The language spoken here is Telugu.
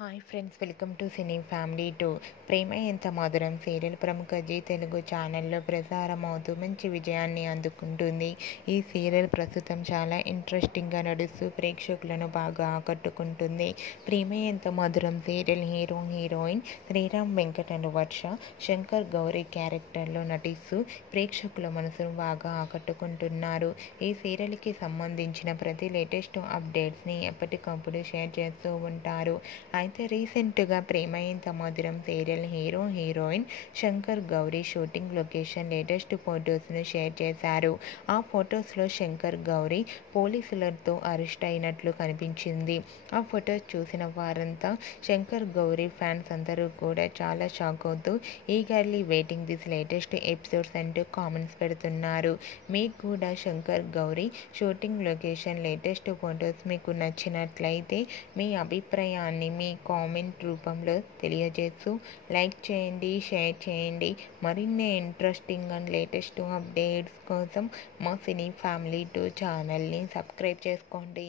Hi friends, welcome to cine family 2. Prema Entha Madhuram serial ప్రముఖ జీ తెలుగు ఛానల్లో ప్రసారం అవుతూ మంచి విజయాన్ని అందుకుంటుంది. ఈ సీరియల్ ప్రస్తుతం చాలా ఇంట్రెస్టింగ్గా నడుస్తూ ప్రేక్షకులను బాగా ఆకట్టుకుంటుంది. ప్రేమ Entha Madhuram serial hero heroine Sriram వెంకటను వర్ష శంకర్ గౌరీ క్యారెక్టర్లో నటిస్తూ ప్రేక్షకుల మనసును బాగా ఆకట్టుకుంటున్నారు. ఈ సీరియల్కి సంబంధించిన ప్రతి లేటెస్ట్ అప్డేట్స్ని ఎప్పటికప్పుడు షేర్ చేస్తూ ఉంటారు. అయితే రీసెంట్గా Prema Entha Madhuram serial hero heroine Shankar Gauri shooting location latest ఫొటోస్ను షేర్ చేశారు. ఆ ఫొటోస్లో శంకర్ గౌరీ పోలీసులతో అరెస్ట్ అయినట్లు కనిపించింది. ఆ ఫొటోస్ చూసిన వారంతా శంకర్ గౌరీ ఫ్యాన్స్ అందరూ కూడా చాలా షాక్ అవుతూ eagerly waiting this latest episodes అంటూ కామెంట్స్ పెడుతున్నారు. మీకు కూడా Shankar Gauri shooting location latest photos మీకు నచ్చినట్లయితే మీ అభిప్రాయాన్ని మీ కామెంట్ రూపంలో తెలియజేస్తూ లైక్ చేయండి, షేర్ చేయండి. మరిన్ని ఇంట్రెస్టింగ్ అండ్ లేటెస్ట్ అప్డేట్స్ కోసం మా సినీ ఫ్యామిలీ 2 ఛానల్ని సబ్స్క్రైబ్ చేసుకోండి.